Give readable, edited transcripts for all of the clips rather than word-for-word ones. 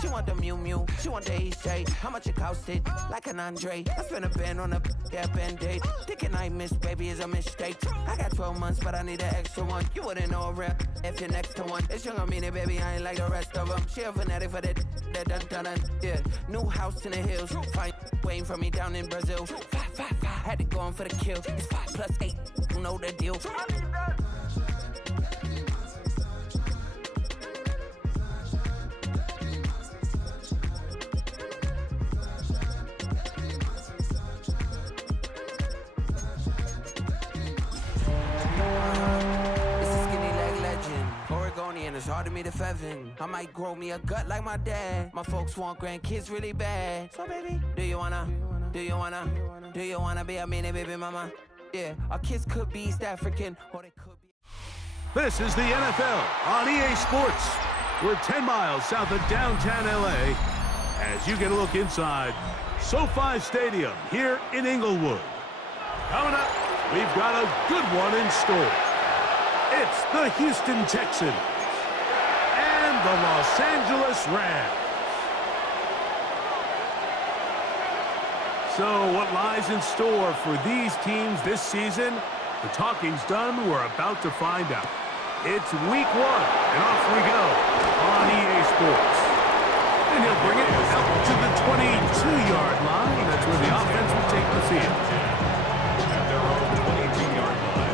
She want the Mew Mew, she want the Eastside. How much it costed? Like an Andre. I spent a band on a Band-Aid. Thinking I missed, baby, is a mistake. I got 12 months, but I need an extra one. You wouldn't know a rap if you're next to one. It's young, I mean it, baby, I ain't like the rest of them. She a fanatic for that, yeah. New house in the hills. Fine, waiting for me down in Brazil. 5, had to go on for the kill. It's 5 plus 8, you know the deal. It's hard to meet a Fevin. I might grow me a gut like my dad. My folks want grandkids really bad. So baby, do you wanna be a mini baby mama? Yeah, our kids could be East African or they could be. This is the NFL on EA Sports. We're 10 miles south of downtown LA as you get a look inside SoFi Stadium here in Inglewood. Coming up, we've got a good one in store. It's the Houston Texans and the Los Angeles Rams. So what lies in store for these teams this season? The talking's done. We're about to find out. It's week 1, and off we go on EA Sports. And he'll bring it out to the 22-yard line. That's where the offense will take the field. At their own 22-yard line.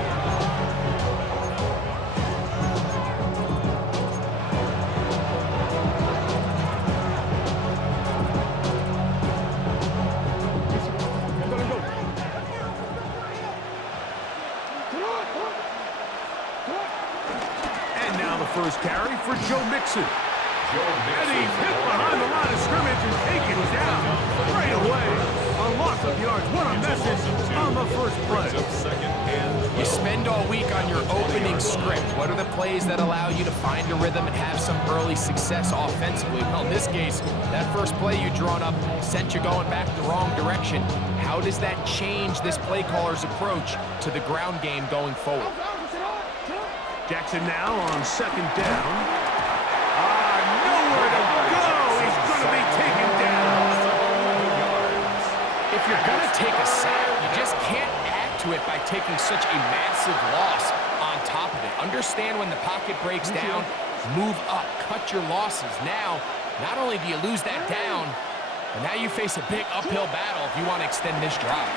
First carry for Joe Mixon. And he's hit behind the line of scrimmage and taken down right away. A loss of yards. What a message on the first play. You spend all week on your opening script. What are the plays that allow you to find a rhythm and have some early success offensively? Well, in this case, that first play you drawn up sent you going back the wrong direction. How does that change this play caller's approach to the ground game going forward? Jackson now on second down. Nowhere to go. He's going to be taken down. If you're going to take a sack, you just can't add to it by taking such a massive loss on top of it. Understand when the pocket breaks down, move up, cut your losses. Now, not only do you lose that down, but now you face a big uphill battle if you want to extend this drive.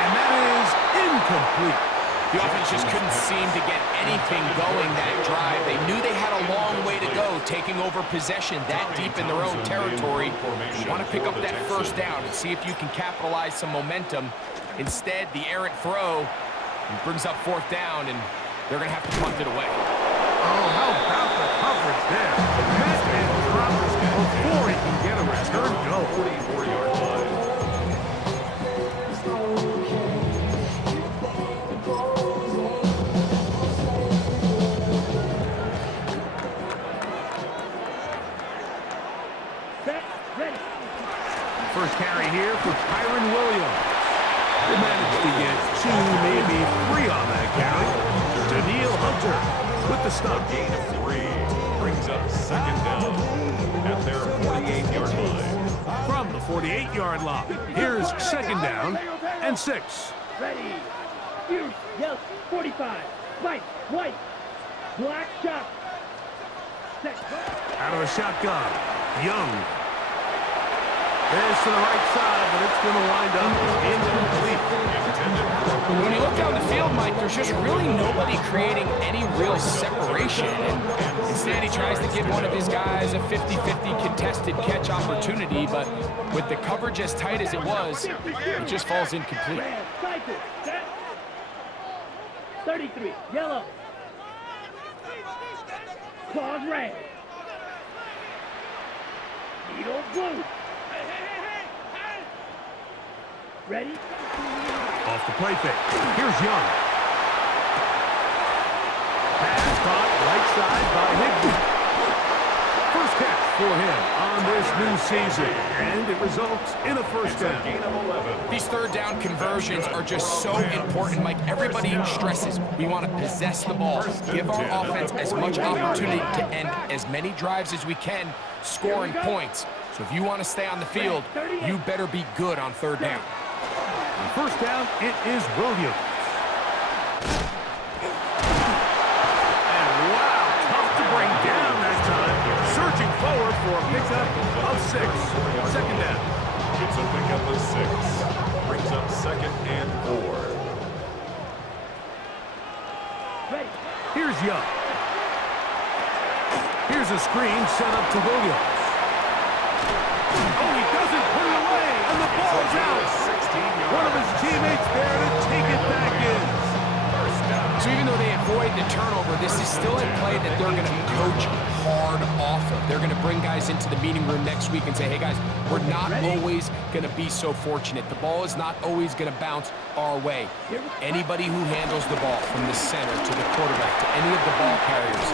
And that is incomplete. The offense just couldn't seem to get anything going that drive. They knew they had a long way to go, taking over possession that deep in their own territory. You want to pick up that first down and see if you can capitalize some momentum. Instead, the errant throw brings up fourth down, and they're going to have to punt it away. Oh, how about the coverage there? That man drops before he can get a return go. 44-yard line. First carry here for Kyron Williams. They managed to get 2, maybe 3 on that carry. Daniil Hunter with the stop. Gain of 3 brings up second down at their 48-yard line. From the 48-yard line, here's second down and 6. Ready. Fuse. Yellow. 45. White. Black shot. Set. Out of the shotgun. Young. There's to the right side, but it's going to wind up incomplete. When you look down the field, Mike, there's just really nobody creating any real separation. And instead, he tries to give one of his guys a 50-50 contested catch opportunity, but with the coverage as tight as it was, it just falls incomplete. 33. Yellow. Claws red. Needle blue. Ready? Off the play fake. Here's Young. Pass caught right side by Higbee. First catch for him on this new season, and it results in a first down. These third down conversions are just so important, Mike. Everybody stresses we want to possess the ball, give our offense as much opportunity to end as many drives as we can, scoring points. So if you want to stay on the field, you better be good on third down. On first down, it is Williams. And wow, tough to bring down that time. Searching forward for a pickup of 6. Second down. It's a pickup of 6. Brings up 2nd and 4. Ready. Here's Young. Here's a screen set up to Williams. Oh, he doesn't put it away, and the ball's out. One of his teammates there to take it back in. So even though they avoid the turnover, this is still a play that they're going to coach hard off of. They're going to bring guys into the meeting room next week and say, hey guys, we're not always going to be so fortunate. The ball is not always going to bounce our way. Anybody who handles the ball from the center to the quarterback to any of the ball carriers,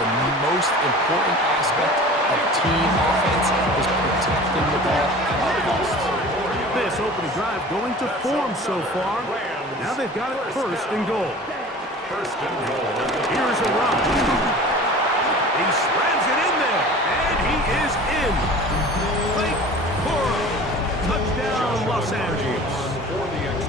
the most important aspect of team offense is protecting the ball at all costs. This opening drive going to form so far. Now they've got it first and goal. Here's a run. He slams it in there, and he is in. Blake Cora. Touchdown, Los Angeles.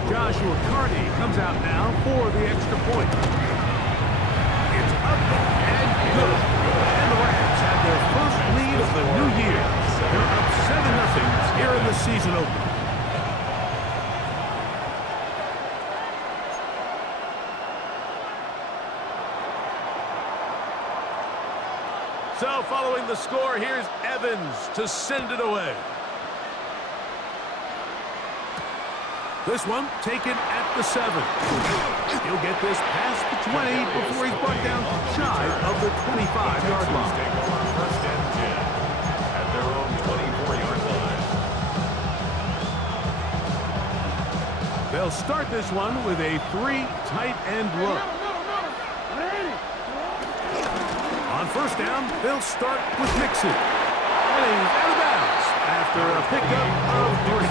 Joshua Carney comes out now for the extra point. It's up and good. And the Rams have their first lead of the new year. They're up 7-0 here in the season opener. So following the score, here's Evans to send it away. This one taken at the 7. He'll get this past the 20 before he's brought down shy of the 25-yard line. First and 10 at their own 24-yard line. They'll start this one with a 3 tight end look. On first down, they'll start with Mixon. And he's out of bounds after a pickup of 3.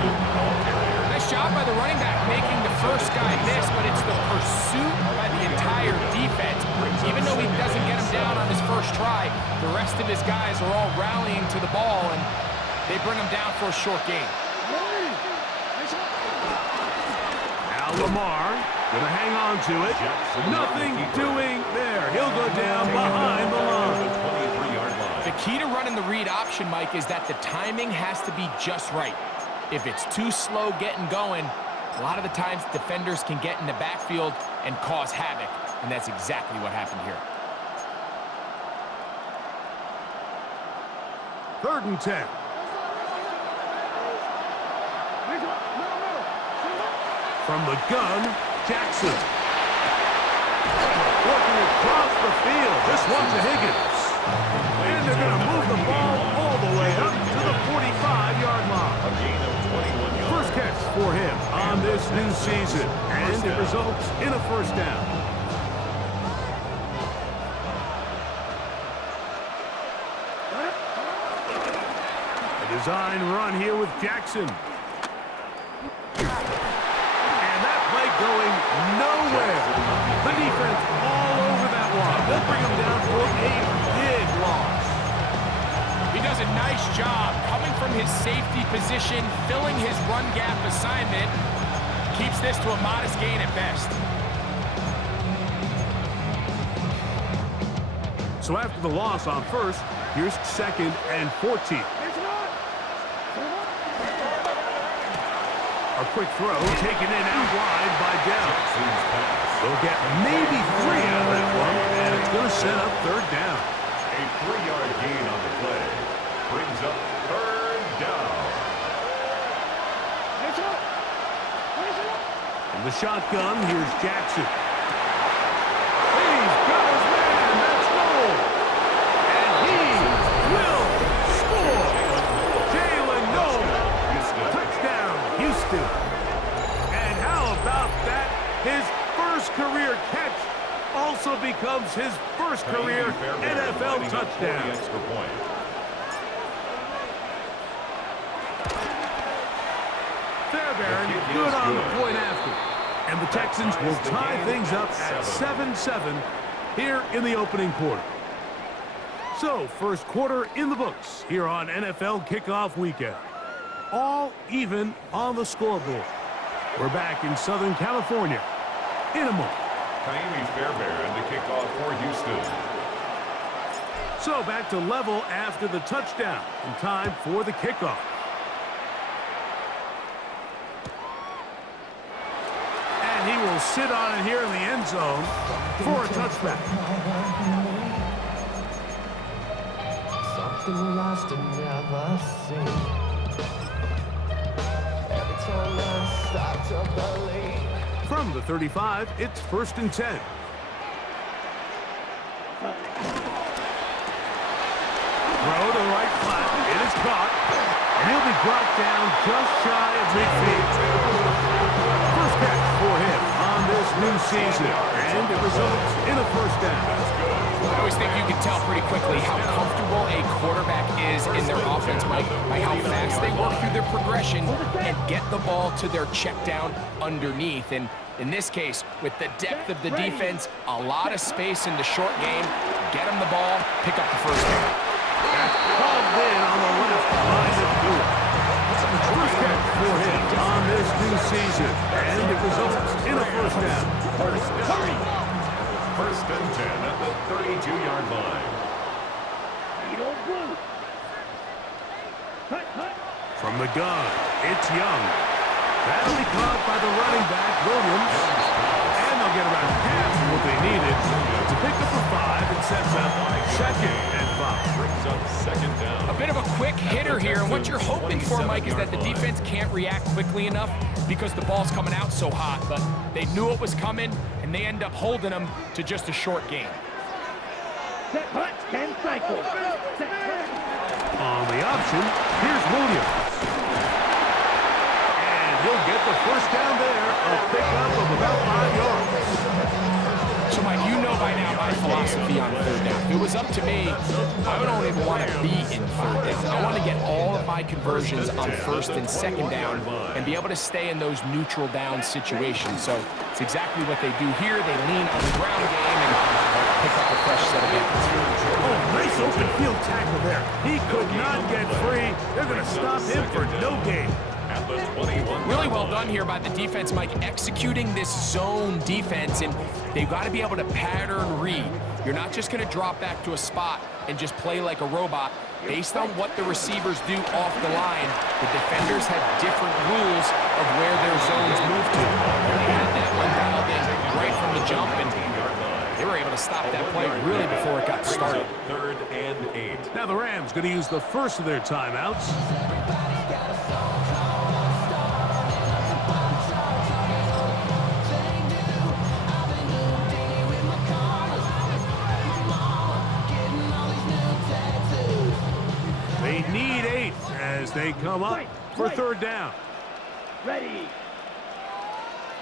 Nice job by the running back making the first guy miss, but it's the pursuit by the entire defense. Even though he doesn't get him down on his first try, the rest of his guys are all rallying to the ball, and they bring him down for a short gain. Now Lamar gonna hang on to it. Nothing doing there. He'll go down behind the line. The key to running the read option, Mike, is that the timing has to be just right. If it's too slow getting going, a lot of the times defenders can get in the backfield and cause havoc, and that's exactly what happened here. 3rd and 10. From the gun, Jackson. Working across the field. This one to Higgins. And they're going to move the ball all the way up to the 45-yard line. A gain of 21 yards. First catch for him on this new season. And it results in a first down. A design run here with Jackson. Going nowhere. The defense all over that one. They'll bring him down for a big loss. He does a nice job coming from his safety position, filling his run gap assignment. Keeps this to a modest gain at best. So after the loss on first, here's 2nd and 14. A quick throw taken in out wide by Dell. They'll get maybe 3 out of that one, and it's going to set up 3rd down. A 3-yard gain on the play brings up 3rd down. In the shotgun, here's Jackson. He's got his man. That's goal. And he will score. Jalen Nolan. Touchdown, Houston. And how about that? His first career catch also becomes his first career NFL touchdown. good on the point after. And the Texans will tie things up at 7-7 here in the opening quarter. So, first quarter in the books here on NFL Kickoff Weekend. All even on the scoreboard. We're back in Southern California in a moment. Kaimi Fairbairn to kick off for Houston. So back to level after the touchdown in time for the kickoff. And he will sit on it here in the end zone for a touchback. Something lost and never seen. Every time I start to believe. From the 35, it's 1st and 10. Throw to the right flat. It is caught. And he'll be brought down just shy of midfield. First catch for him on this new season. And it results in a first down. I always think you can tell pretty quickly how comfortable a quarterback is in their offense, Mike, by how fast they work through their progression and get the ball to their check down underneath. And in this case, with the depth of the defense, a lot of space in the short game, get them the ball, pick up the first down. Called in on the left by the field. First catch for him on this new season. And it results in a first down. First and 10 at the 32-yard line. Needle blue. Hut, hut. From the gun, it's Young. That'll be caught by the running back, Williams. And they'll get around half of what they needed to pick up the 5 and sets up 2nd and 5. Brings up 2nd down. A bit of a quick hitter here, and what you're hoping for, Mike, is that the defense can't react quickly enough because the ball's coming out so hot, but they knew it was coming, and they end up holding them to just a short game. Set hut, 10 cycles. Set hut. On the option, here's Williams. And he'll get the first down there, a pickup of about 5 yards. So, Mike, you know by now my philosophy on third down. If it was up to me, I don't even want to be in third down. I want to get all of my conversions on 1st and 2nd down and be able to stay in those neutral down situations. So it's exactly what they do here. They lean on the ground game and pick up a fresh set of downs. Oh, nice open field tackle there. He could not get free. They're going to stop him for no gain. At the 21. Really well done here by the defense, Mike, executing this zone defense, and they've got to be able to pattern read. You're not just going to drop back to a spot and just play like a robot. Based on what the receivers do off the line, the defenders have different rules of where their zones move to. And they had that one dialed in right from the jump, and they were able to stop that play really before it got started. 3rd and 8. Now the Rams going to use the first of their timeouts. They need 8 as they come up for 3rd down. Ready.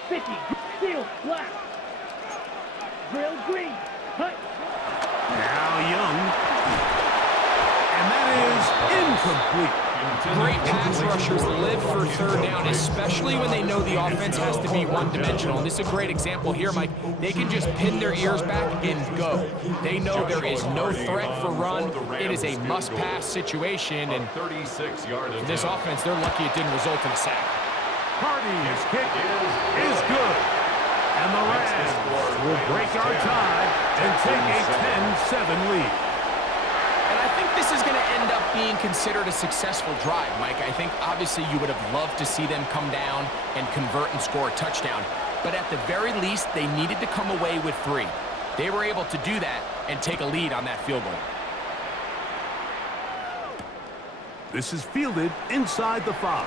50. Field black. Grill green. Hut. Now Young. And that is incomplete. Great pass rushers live for 3rd down, especially when they know the offense has to be one-dimensional. And this is a great example here, Mike. They can just pin their ears back and go. They know there is no threat for run. It is a must-pass situation, and 36-yard for this offense, they're lucky it didn't result in a sack. Hardy's kick is good. And the Rams will break our tie and take a 10-7 lead. And I think this is going to end up being considered a successful drive, Mike. I think obviously you would have loved to see them come down and convert and score a touchdown. But at the very least, they needed to come away with 3. They were able to do that and take a lead on that field goal. This is fielded inside the 5.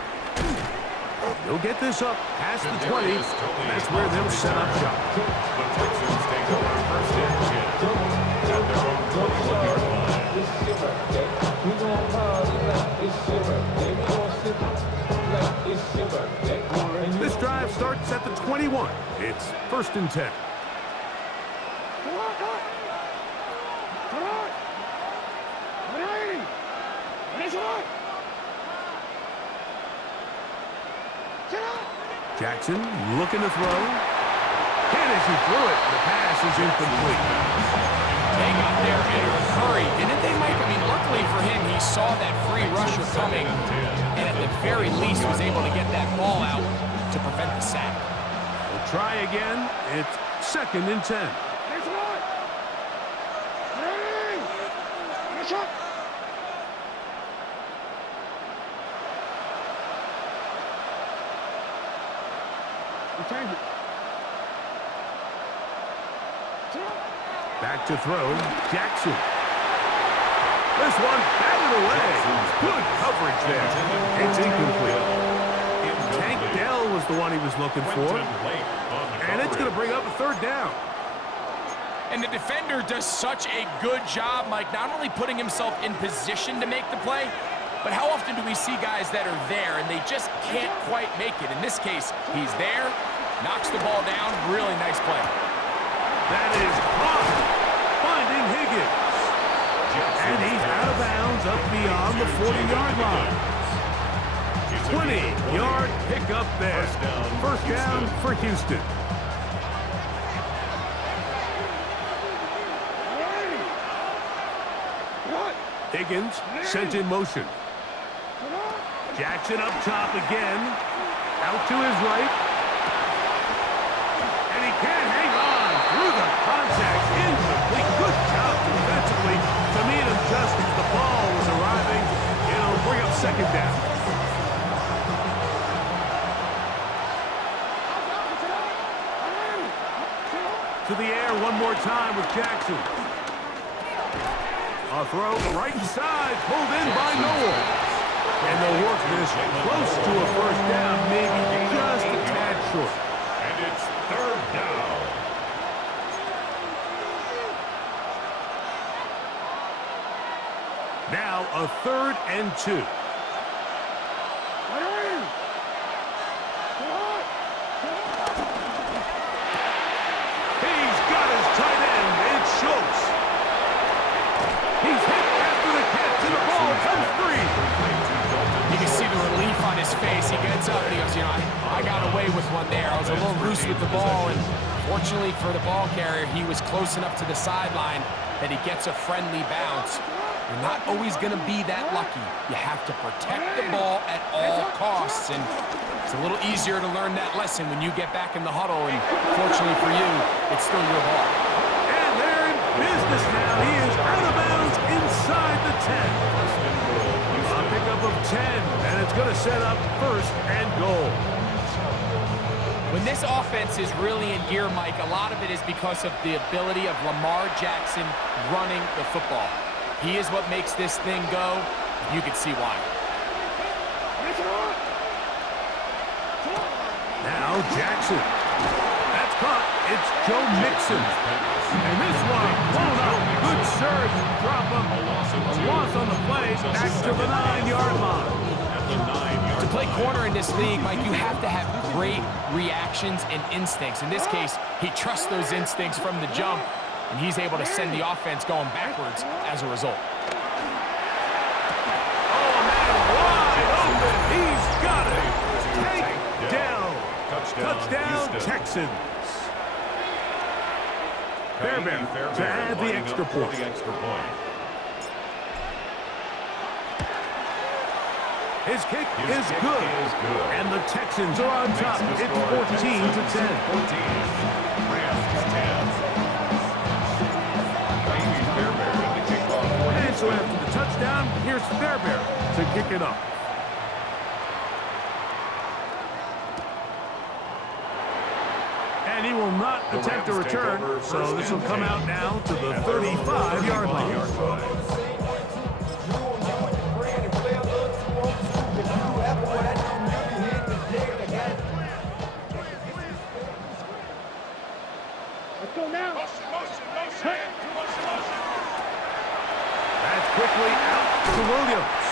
They'll get this up past the 20, and that's where they'll set up shop. The Texans take over 1st and 10 at their own 21-yard line. This drive starts at the 21. It's 1st and 10. Jackson looking to throw. Hit as he threw it. The pass is incomplete. They got there in a hurry, didn't they, Mike? I mean, luckily for him, he saw that free rusher coming, and at the very least was able to get that ball out to prevent the sack. We'll try again. It's 2nd and 10. Back to throw, Jackson. This one batted away. Good coverage there. It's incomplete. Tank Dell was the one he was looking for. And it's going to bring up a 3rd down. And the defender does such a good job, Mike, not only putting himself in position to make the play, but how often do we see guys that are there and they just can't quite make it? In this case, he's there, knocks the ball down, really nice play. That is caught, finding Higgins. And he's out of bounds up beyond the 40-yard line. 20-yard pickup there. First down for Houston. Higgins sent in motion. Jackson up top again. Out to his right. And he can't hang on through the contact. Incomplete. Good job defensively to meet him just as the ball was arriving. It'll bring up 2nd down. To the air one more time with Jackson. A throw right side, pulled in by Noel. And they'll work this close to a 1st down, maybe just a tad short. And it's 3rd down. Now a 3rd and 2. He's got his tight end. It shows. He's hit after the catch, and the ball comes free. You can see the relief on his face. He gets up and he goes, you know, I got away with one there. I was a little loose with the ball, and fortunately for the ball carrier, he was close enough to the sideline that he gets a friendly bounce. You're not always going to be that lucky. You have to protect the ball at all costs, and it's a little easier to learn that lesson when you get back in the huddle, and fortunately for you, it's still your ball. And they're in business now. He is out of bounds inside the 10. A pickup of 10, and it's going to set up 1st and goal. When this offense is really in gear, Mike, a lot of it is because of the ability of Lamar Jackson running the football. He is what makes this thing go. You can see why. Now Jackson. That's caught. It's Joe Mixon. And this one blown up. Good surge. Drop him. A loss on the play. Back to the 9-yard line. To play corner in this league, Mike, you have to have great reactions and instincts. In this case, he trusts those instincts from the jump, and he's able to send the offense going backwards as a result. Oh, man, wide open. He's got it. Take down. Touchdown, Texans. Fairbairn to add the extra point. His kick is good. And the Texans are on top. It's 14-10. And so after the touchdown, here's Fairbairn to kick it up. And he will not attempt a return, so this will come out now to the 35-yard line. That's quickly out to Williams.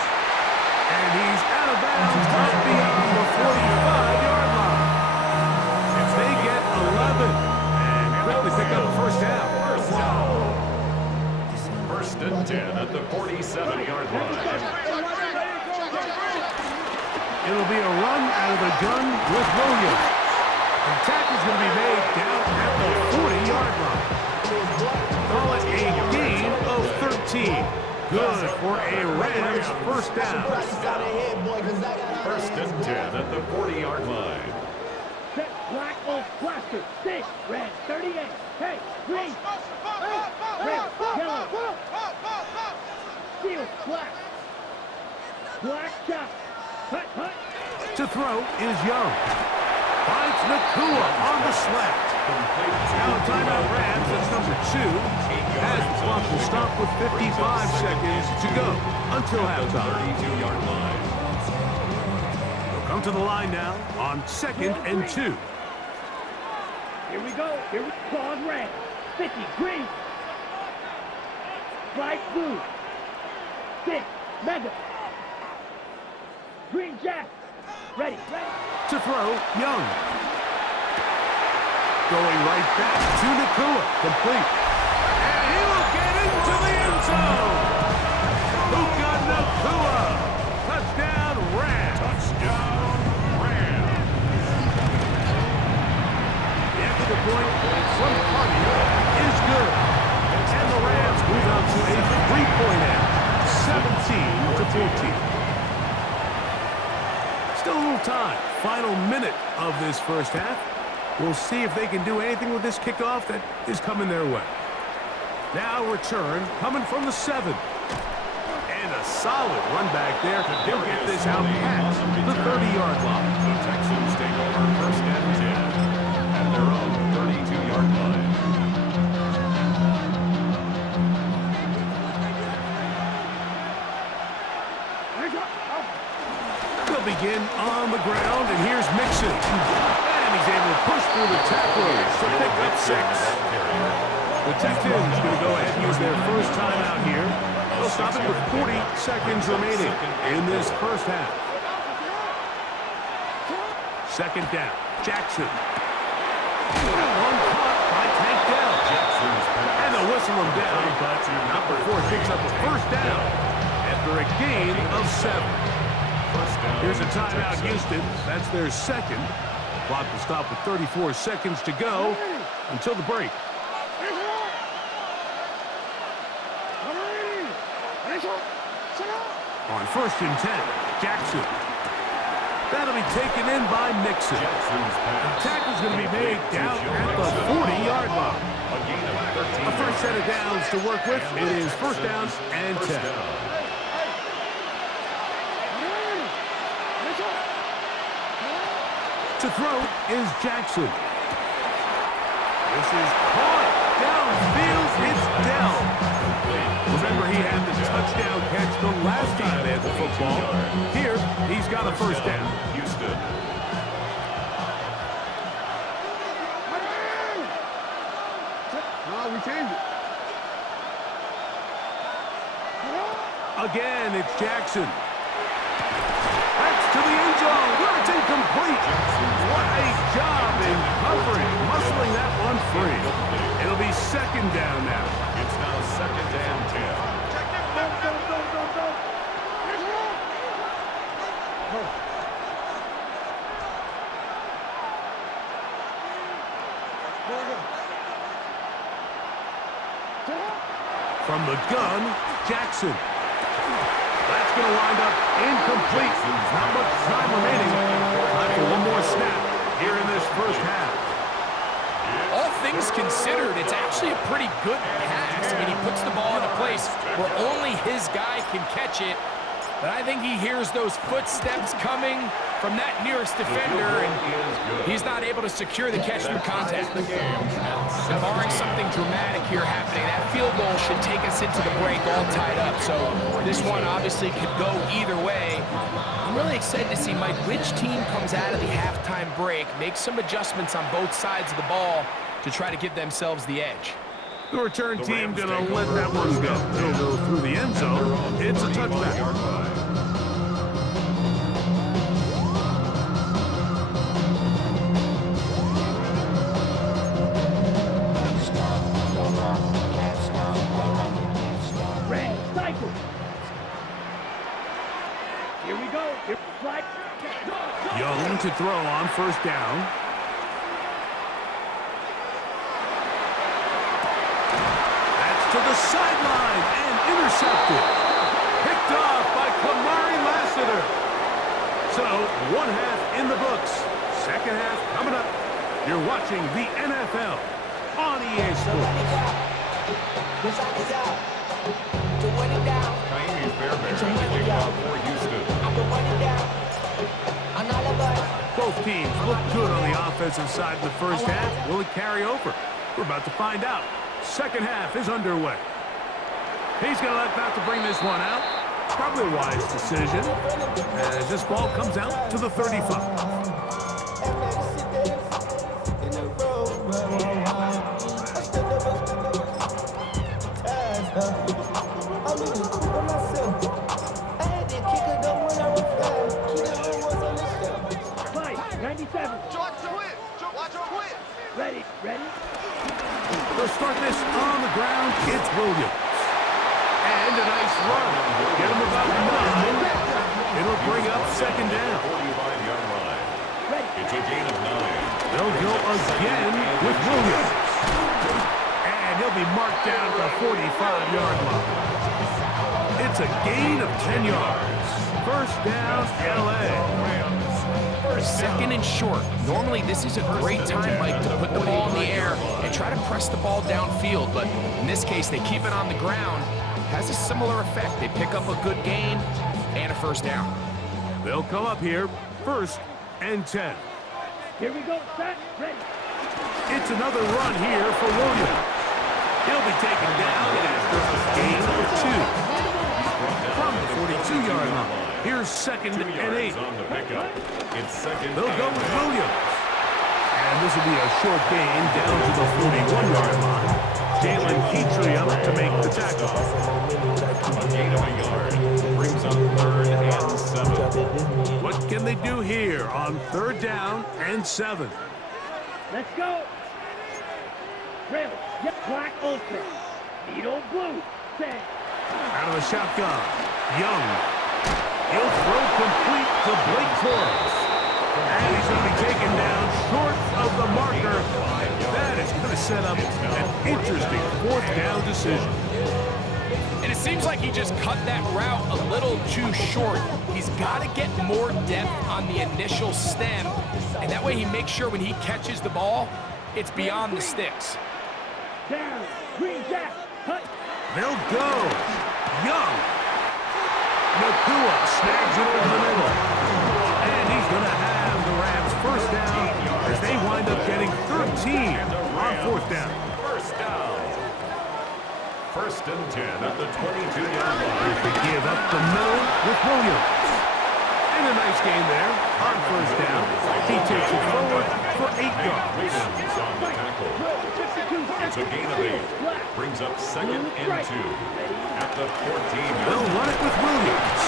And he's out of bounds up beyond the 45-yard line. They get 11 and quickly pick up a 1st down. 1st and 10 at the 47-yard line. It'll be a run out of the gun with Williams. And tackle's going to be made down at the 40-yard line. Call it a gain of 13. Good for a Rams first down. First and 10 at the 40-yard line. Set, black, old, blaster, 6, red, 38. Hey, green. Red, yellow. Steel, black. Black, shot. Hut, hut. To throw is Young. Finds Nakua on the slant. Now timeout Rams, it's number 2. As the clock will stop with 55 seconds to go until halftime. 32-yard line. They'll come to the line now on 2nd and 2. Here we go. Here we go. Red. 50. Green. Bright blue. 6. Mega. Green Jack. Ready. Ready. To throw, Young. Going right back to Nakua. Complete. And he will get into the end zone. Puka Nakua. Touchdown, Rams. Touchdown, Rams. The extra point from Carney is good. And the Rams move out to a 3-point edge, 17-14. Still a little time. Final minute of this first half. We'll see if they can do anything with this kickoff that is coming their way. Now return coming from the 7. And a solid run back there. He'll get this out past the 30-yard line. The Texans take over first and 10 at their own 32-yard line. They'll begin on the ground, and here's Mixon. And he's able to push through the tacklers to pick up 6. The Texans going to go ahead and use their first timeout here. They'll stop it with 40 seconds remaining in this first half. Second down, Jackson. That one caught by Tank Dell. And they'll whistle him down, but not before it picks up a first down after a gain of 7. Here's a timeout, Houston. That's their second. The clock will stop with 34 seconds to go until the break. On 1st and 10, Jackson. That'll be taken in by Mixon. The tackle's going to be made down at the 40-yard line. A first set of downs to work with. It is first down and 10. To throw is Jackson. This is caught downfield. It's Dell. Remember, he had the touchdown catch the last time they had the football. Here, he's got a first down. Houston. We changed it. Again, it's Jackson. That's to the end zone. Where it's incomplete. What a job in coverage, muscling that one free. It'll be second down now. It's now second and 10. From the gun, Jackson. That's going to wind up incomplete. Not much time remaining. Time for one more snap here in this first half. All things considered, it's actually a pretty good pass. I mean, he puts the ball in a place where only his guy can catch it. But I think he hears those footsteps coming from that nearest defender, and he's not able to secure the catch through contact. And barring something dramatic here happening, that field goal should take us into the break all tied up. So this one obviously could go either way. I'm really excited to see, Mike, which team comes out of the halftime break, makes some adjustments on both sides of the ball to try to give themselves the edge. The return team going to let that one go. It'll go through the end zone. It's a touchback. Here we go. Young to throw on first down. the sideline and intercepted. Picked off by Kamari Lassiter. So, one half in the books. Second half coming up. You're watching the NFL on EA Sports. Kaimi Fairbairn to kick off for Houston. Both teams look good on the offensive side in the first half. Will it carry over? We're about to find out. Second half is underway. He's going to let that to bring this one out. Probably a wise decision as this ball comes out to the 35. Ready? They'll start this on the ground. It's Williams. And a nice run. Get him about 9. It'll bring up second down. 45-yard line. It's a gain of 9. They'll go again with Williams. And he'll be marked down at the 45-yard line. It's a gain of 10 yards. First down, L.A. Second and short. Normally, this is a great time, Mike, to put the ball in the air and try to press the ball downfield. But in this case, they keep it on the ground. Has a similar effect. They pick up a good gain and a first down. They'll come up here, first and 10. Here we go, set, ready. It's another run here for Williams. He'll be taken down after a gain of 2. From the 42-yard line. Here's second and 8. On the pickup. It's second. They'll go with Williams. And this will be a short gain down to the 41-yard line. Jalen Petrie up to make the tackle. A gain of a yard. Brings up third and 7. What can they do here on third down and 7? Let's go. Rail, black ultra. Needle blue. Set. Out of the shotgun. Young. He'll throw complete to Blake Torres. And he's going to be taken down short of the marker. That is going to set up an interesting fourth down decision. And it seems like he just cut that route a little too short. He's got to get more depth on the initial stem, and that way he makes sure when he catches the ball, it's beyond the sticks. Down. Green jack. Cut. They'll go. Young. Nakua snags it over the middle. And he's going to have the Rams first down as they wind up getting 13 on fourth down. First down. First and 10 at the 22-yard line. They give up the middle with Williams. And a nice gain there on first down. He takes it forward for 8 yards. Williams on the tackle. It's a gain of 8. Brings up second and 2 at the 14. They'll run it with Williams.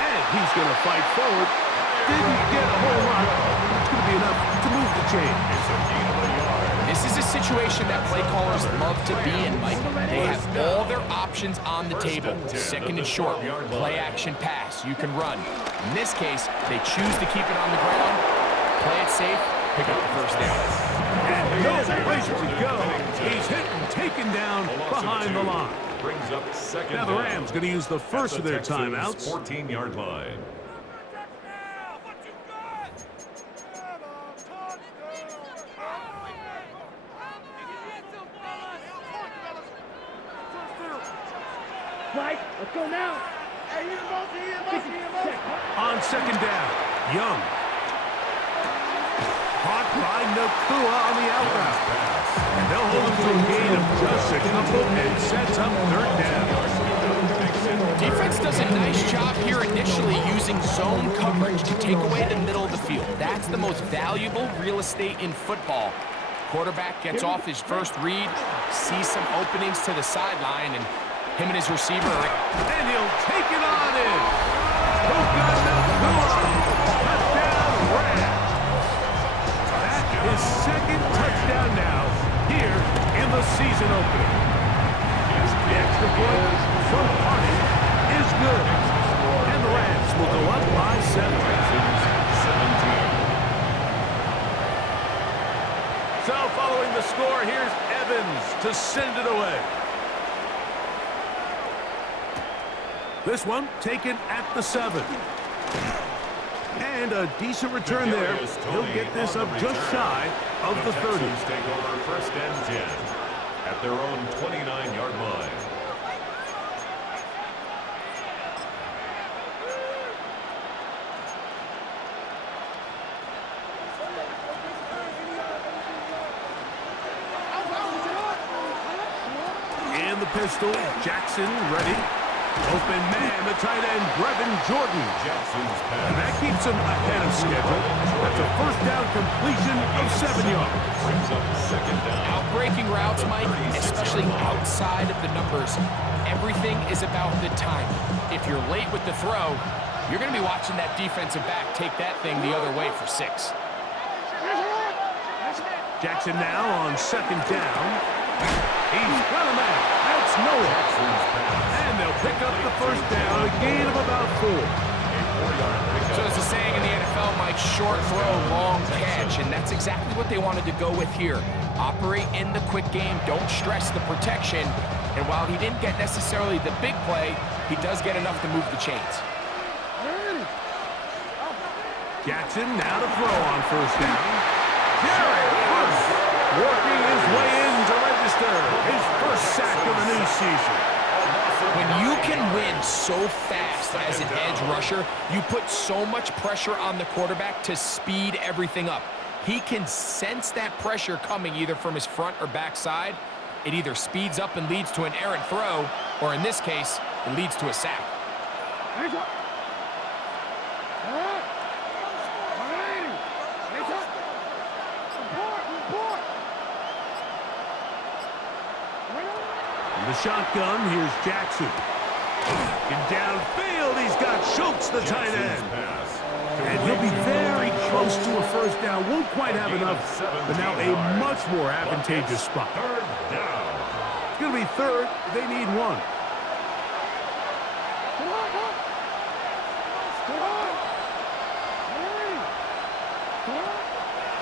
And he's going to fight forward. Didn't get a whole lot. It's going to be enough to move the chain. It's a gain of a yard. This is a situation that play callers love to be in, Mike. They have all their options on the table. Second and short, play action pass, you can run. In this case, they choose to keep it on the ground, play it safe, pick up the first down. And no place to go. He's hit and taken down behind the line. Brings up second. Now the Rams going to use the first of their timeouts. 14-yard line. Mike, let's go now. On second down, Young. Caught by Nakua on the out route. And they'll hold him to a gain of just a couple and sets up third down. Defense does a nice job here initially using zone coverage to take away the middle of the field. That's the most valuable real estate in football. Quarterback gets off his first read, sees some openings to the sideline, and him and his receiver are... And he'll take it on in. Puka Nakua. Touchdown Rams. That is second touchdown now here in the season opener. The extra point from Carney is good. And the Rams will go up by 7. So following the score, here's Evans to send it away. This one taken at the 7. And a decent return there. He'll get this up just shy of the 30. Texans take over 1st and 10 at their own 29-yard line. In the pistol, Jackson ready. Open man, the tight end, Brevin Jordan. Jackson's pass. And that keeps him ahead of schedule. That's a 1st down completion of 7 yards. Brings up 2nd down. Out-breaking routes, Mike, especially outside of the numbers, everything is about the time. If you're late with the throw, you're going to be watching that defensive back take that thing the other way for 6. Jackson now on 2nd down. He's got a man. That's Noah. And they'll pick up the 1st down, a gain of about 4. So as the saying in the NFL, Mike, short throw, long catch, and that's exactly what they wanted to go with here. Operate in the quick game, don't stress the protection, and while he didn't get necessarily the big play, he does get enough to move the chains. Jackson now to throw on 1st down. Jared Bruce working his way in to register his 1st sack of the new season. When you can win so fast as an edge rusher, you put so much pressure on the quarterback to speed everything up. He can sense that pressure coming either from his front or back side. It either speeds up and leads to an errant throw, or in this case, it leads to a sack. The shotgun, here's Jackson. And downfield, he's got Schultz, the tight end. And he'll be very close to a 1st down. Won't quite have enough, but now a much more advantageous spot. 3rd down. It's going to be 3rd. They need 1.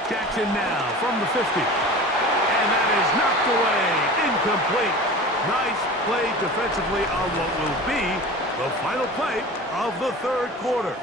Jackson now from the 50. And that is knocked away. Incomplete. Nice play defensively on what will be the final play of the 3rd quarter.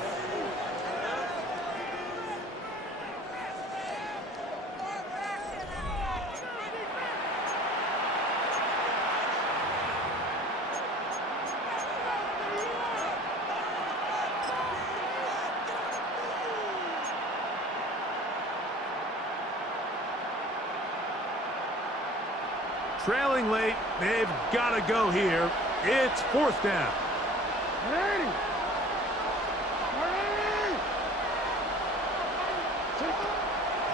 Trailing late, they've got to go here. It's 4th down.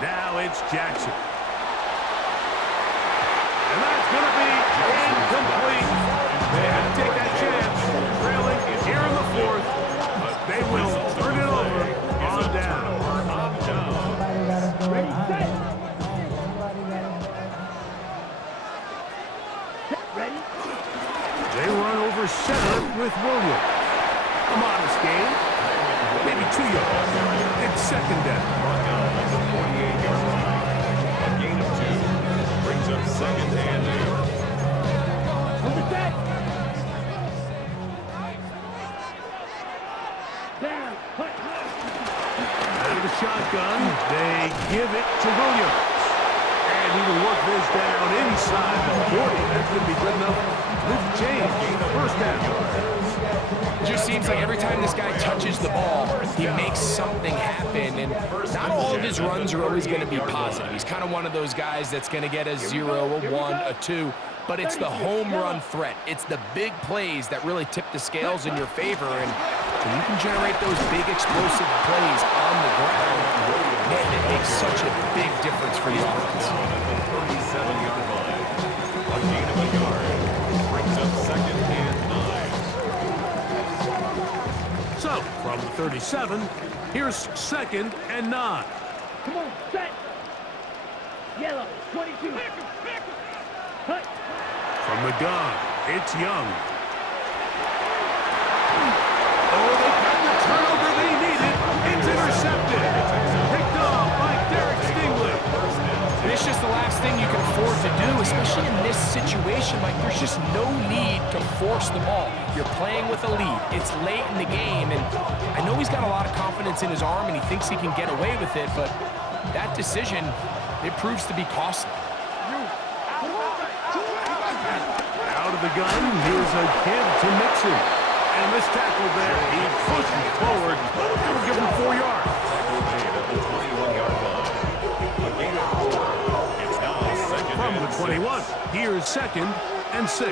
Now it's Jackson. And that's going to be incomplete. They have to take that chance. Trailing here in the 4th, but they will turn it over on down. Ready, set. Ready? They run over center with Williams. A modest gain. Maybe 2 yards. It's 2nd down. A gain of 2. Brings up 2nd and 8. Hold it set. Down. Hut. Out of the shotgun, they give it to Williams. And he will work this down inside the 40. That could be good enough. Move change. 1st down. It just seems like every time this guy touches the ball, he makes something happen, and not all of his runs are always going to be positive. He's kind of one of those guys that's going to get a 0, a 1, a 2, but it's the home run threat. It's the big plays that really tip the scales in your favor, and when you can generate those big explosive plays on the ground, man, it makes such a big difference for the offense. 37-yard line. A gain of a yard. Brings up 2nd and 9. So, from the 37, here's 2nd and 9. Come on, set. Yellow, 22. Hut. From the gun, it's Young. Oh, they got the turnover they needed. It's intercepted. Picked off by Derek Stingley. And it's just the last thing you can afford to do, especially in this situation. Like, there's just no need to force the ball. You're playing with a lead. It's late in the game, and I know he's got a lot of confidence in his arm, and he thinks he can get away with it, but that decision, it proves to be costly. Out of the gun, here's a give to Mixon. And this tackle there, he pushes forward. That will give him 4 yards. At the 21-yard line. A gain of 4. It's now second From the and 21, 6. here's 2nd and 6.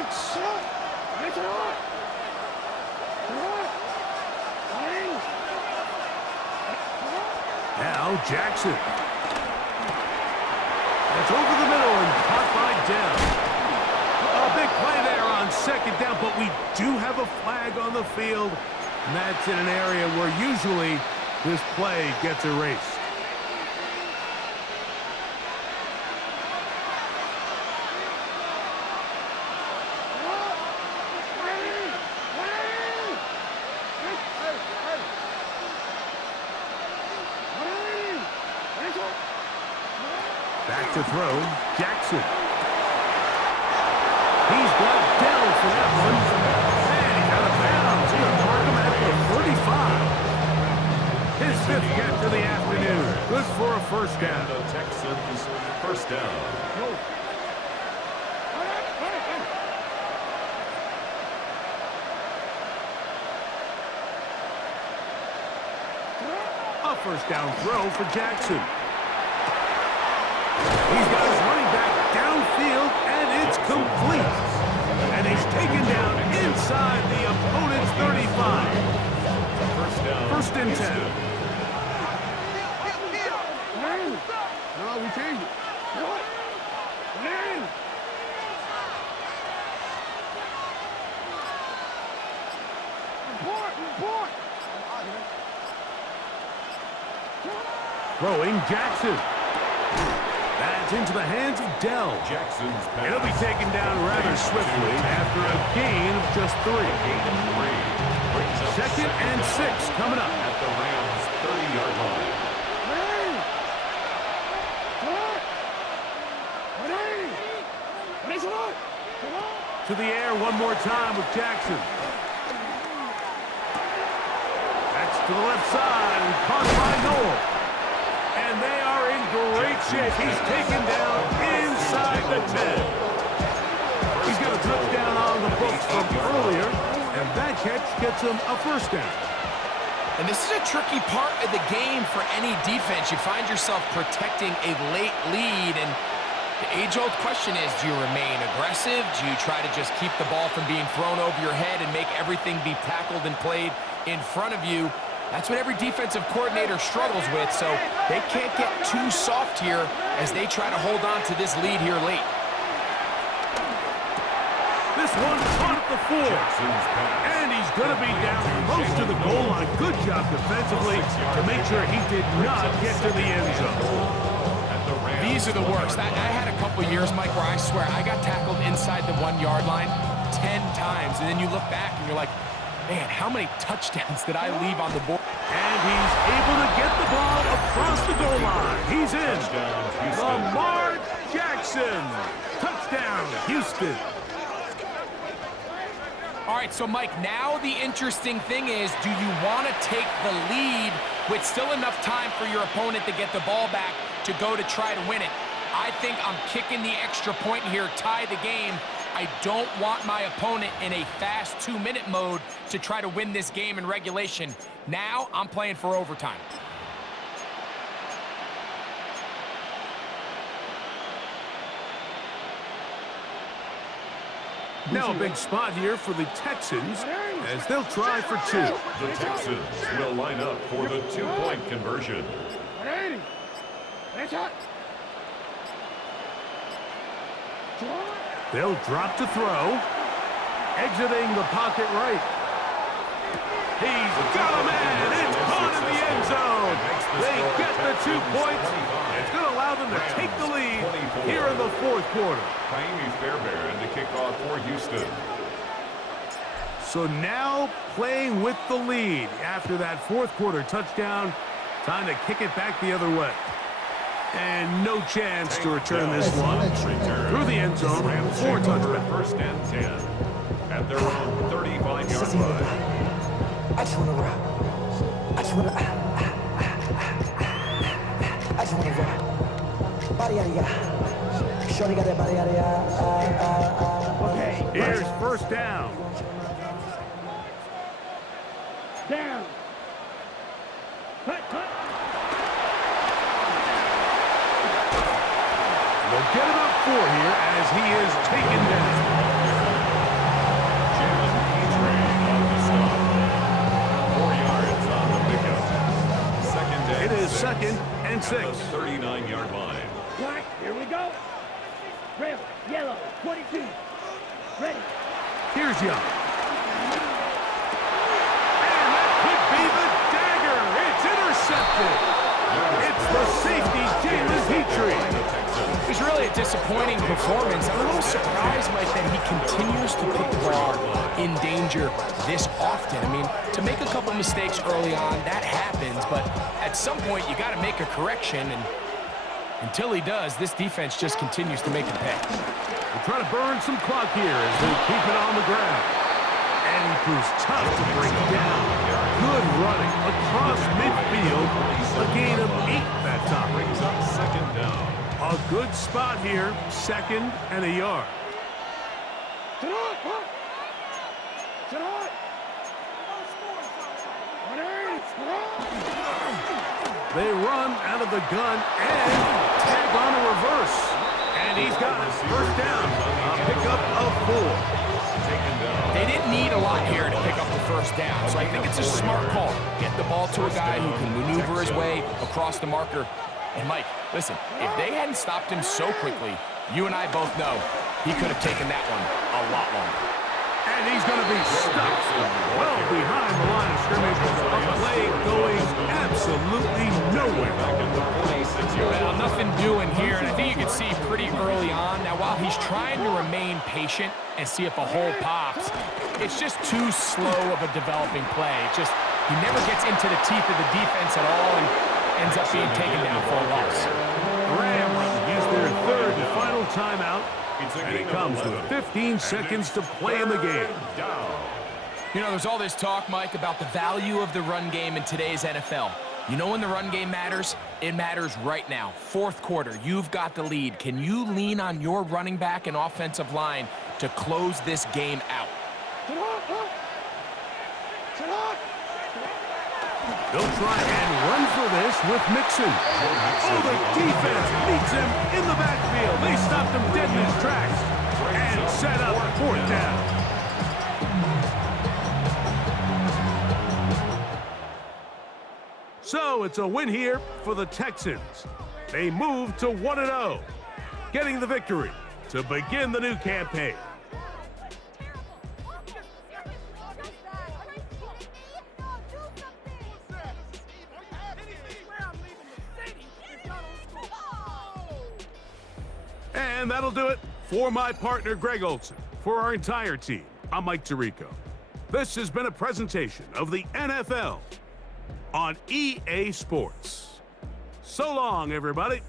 Now Jackson. It's over the middle and caught by Dell. A big play there on 2nd down, but we do have a flag on the field, and that's in an area where usually this play gets erased. Back to throw, Jackson. He's got Dell for that one. And he's out of bounds. He'll mark him at the 35. His 5th catch of the afternoon. Good for a first down. The Texans first down. A first down throw for Jackson. He's got his running back downfield, and it's complete. And he's taken down inside the opponent's 35. First down. 1st and 10. No, we changed it. Throwing Jackson. That's into the hands of Dell. Jackson's pass. It'll be taken down rather swiftly after a gain of just 3. Gain of 3. Brings up 2nd and 6 coming up. at the Rams' 30-yard line. To the air one more time with Jackson. That's to the left side and caught by Noel. And they are in great shape. He's taken down inside the 10. He's got a touchdown on the books from earlier, and that catch gets him a first down. And this is a tricky part of the game for any defense. You find yourself protecting a late lead, and the age-old question is, do you remain aggressive? Do you try to just keep the ball from being thrown over your head and make everything be tackled and played in front of you? That's what every defensive coordinator struggles with, so they can't get too soft here as they try to hold on to this lead here late. This one caught at the 4. And he's going to be down close to the goal line. Good job defensively to make sure he did not get to the end zone. These are the worst. I had a couple years, Mike, where I swear I got tackled inside the 1-yard line 10 times, and then you look back and you're like, man, how many touchdowns did I leave on the board? And he's able to get the ball across the goal line. He's in. Lamar Jackson. Touchdown, Houston. All right, so Mike, now the interesting thing is, do you want to take the lead with still enough time for your opponent to get the ball back to go to try to win it? I think I'm kicking the extra point here, tie the game. I don't want my opponent in a fast 2-minute mode to try to win this game in regulation. Now I'm playing for overtime. Now a big spot here for the Texans as they'll try for 2. The Texans will line up for the 2-point conversion. They'll drop to throw. Exiting the pocket right. He's got a man. It's caught in the end zone. They get the 2 points. It's going to allow them to take the lead here in the 4th quarter. Jaime Fairbairn to kick off for Houston. So now playing with the lead after that 4th quarter touchdown. Time to kick it back the other way. And no chance to return this one. Through the end zone for a touchdown. 1st and 10. at their own 35-yard line. I just wanna rock. I just wanna rock. Body yada yada. Shorty got that body yada yada. Okay. Here's first down. Down. Cut. They'll get him up 4 here as he is taken down. On the stop. 4 yards on the pickup. Second and It is 6. second and 6. At the 39-yard line. Black. Here we go. Red. Yellow. 22. Ready. Here's Young. And that could be the dagger. It's intercepted. It's the safety, Jalen Petrie. It was really a disappointing performance. I'm a little surprised, Mike, that he continues to put the ball in danger this often. I mean, to make a couple mistakes early on, that happens, but at some point you got to make a correction, and until he does, this defense just continues to make him pay. They're trying to burn some clock here as they keep it on the ground. And he proves tough to bring down. Good running across midfield. A gain of 8 that time. Brings up second down. A good spot here. 2nd and a yard. They run out of the gun and tag on a reverse. And he's got it. First down. A pickup of 4. Taken down. They didn't need a lot here to pick up the first down, so I think it's a smart call. Get the ball to a guy who can maneuver his way across the marker. And Mike, listen, if they hadn't stopped him so quickly, you and I both know he could have taken that one a lot longer. And he's going to be stuck well behind the line of scrimmage. A play going absolutely nowhere. Well, nothing doing here, and I think you can see pretty early on. Now, while he's trying to remain patient and see if a hole pops, it's just too slow of a developing play. It's just, he never gets into the teeth of the defense at all and ends up being taken down for a loss. Rams use their 3rd and final timeout. And it comes with 15 seconds to play in the game. You know, there's all this talk, Mike, about the value of the run game in today's NFL. You know when the run game matters? It matters right now. 4th quarter, you've got the lead. Can you lean on your running back and offensive line to close this game out? They'll try and run for this with Mixon. Oh, the defense beats him in the backfield. They stopped him dead in his tracks and set up 4th down. So it's a win here for the Texans. They move to 1-0, getting the victory to begin the new campaign. And that'll do it for my partner, Greg Olson. For our entire team, I'm Mike Tirico. This has been a presentation of the NFL on EA Sports. So long, everybody.